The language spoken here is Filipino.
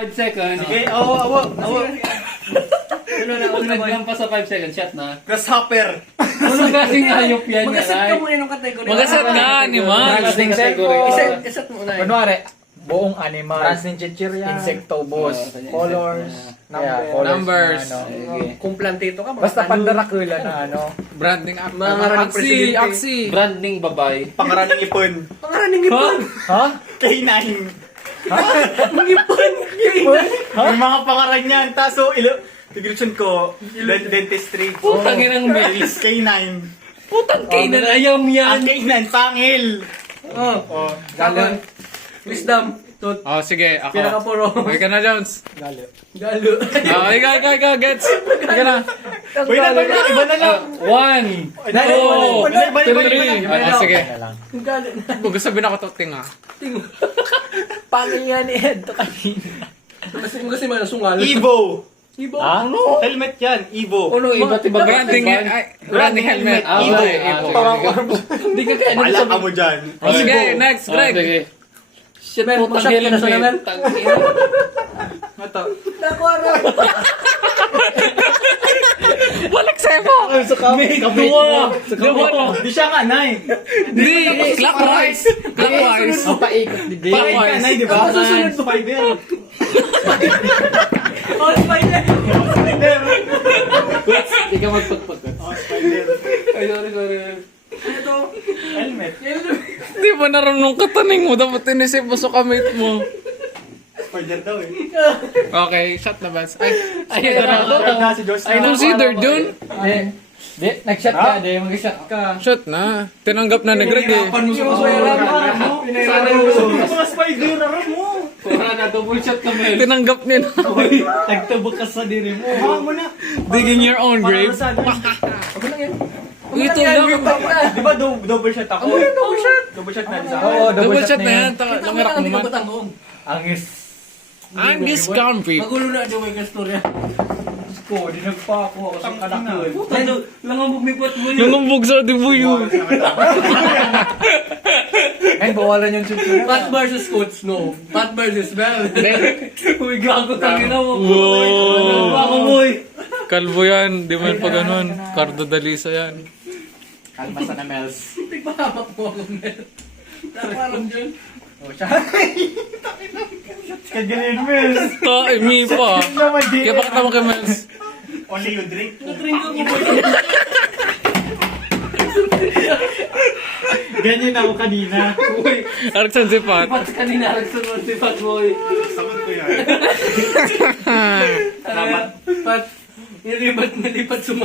5 seconds. Okay, awo. Unod lang pa sa 5 seconds. Shot na. Grasshopper. Ano kasing hayop yan yan Mag-asat ay? ka muna ng kategory. Mag-asat ka, animal. Kasing kategory. Isat muna eh. Kunwari, buong animal. Transninja Insectobus. Colors. Numbers. Kung plantito ka, Basta pandarakula na ano. Branding Mangaraming presidente. Aksi. Branding babay. Pangaraning ipon. Pangaraning ipon. Ha? K9. Ipon. May mga pangaran yan. Taso, description ko, dentistry. Putang inang mails. K9. Putang kainan ayam yan. Ang K9, pangil. Oh. Galo. Wisdom. Tot. Oh, sige. Ako. Pinakapuro. Okay ka na, Jones. Galo. Oh, ikaw, gets. Ika na. Uy, iba na lang. 1, 2, Iba. 3. Sige. Galo. Huwag sabihin ako to, tinga. Pangil nga ni Ed to kanina. Kasi man sungal. Evo. Ibo. Ano? Helmet yan, Evo. Ano iba't ibang Branding helmet. Ah, Evo. okay. Evo. Hindi ka kaya Wala ka mo dyan. Oh, sige, next, Greg. Sige. Shit, Mel, putang mag-shot ka na sa Mel. helmet. Tangina. Ito. Nakuha. Balik sa'yo mo. Di siya nga, Nay. Hindi, clockwise. Clockwise. Ang paikot ni Dave. Bakit ka, Nay, di ba? Ang susunod mo. Spider. Oh, spider. Hindi ka magpagpag. Spider. Ay, sorry. Ito. Helmet. Di ba narunong kataning mo? Dapat inisip mo sa kamit mo. Spider daw eh. Okay, shot na ba? Ay, Na si George na. considered yun. Di, nag-shot ka, di, mag-shot ka. Shot na. Tinanggap na ni Greg eh. Sana yung Mga spider, aram mo. Para na double shot ka, Mel. Tinanggap niya na. Nagtabok ka sa diri mo. Baka mo na. Digging your own grave. Ito lang. Di ba double shot ako? Double shot na sa akin. Oo, Double shot na yan. Langarak Hindi naman. ka batang Angis. Angus Comfy. Magulo na yung may kastorya. Ko, dinagpa ako sa anak ko. Langambog may pot mo yun. Nangumbog sa dibo yun. Ay, bawalan yung sutura. Pat versus Coach, no. Pat versus Mel. Uy, gago tangina mo. Wow. Ako mo eh. Kalbo yan. Di man pa ganun. Cardo Dalisa yan. Kalma sa na Mels. Tigpahamak mo ako, Mel. Parang dyan. Kagaling, Mel. Mi pa. Kaya bakit naman kay Mels? Only you drink. Drink ako mo. Ganyan ako kanina. Uy, Ariksan si Pat. Pat kanina. Nagsunod si Pat mo eh. Sagot ko yan. Pat, nilipat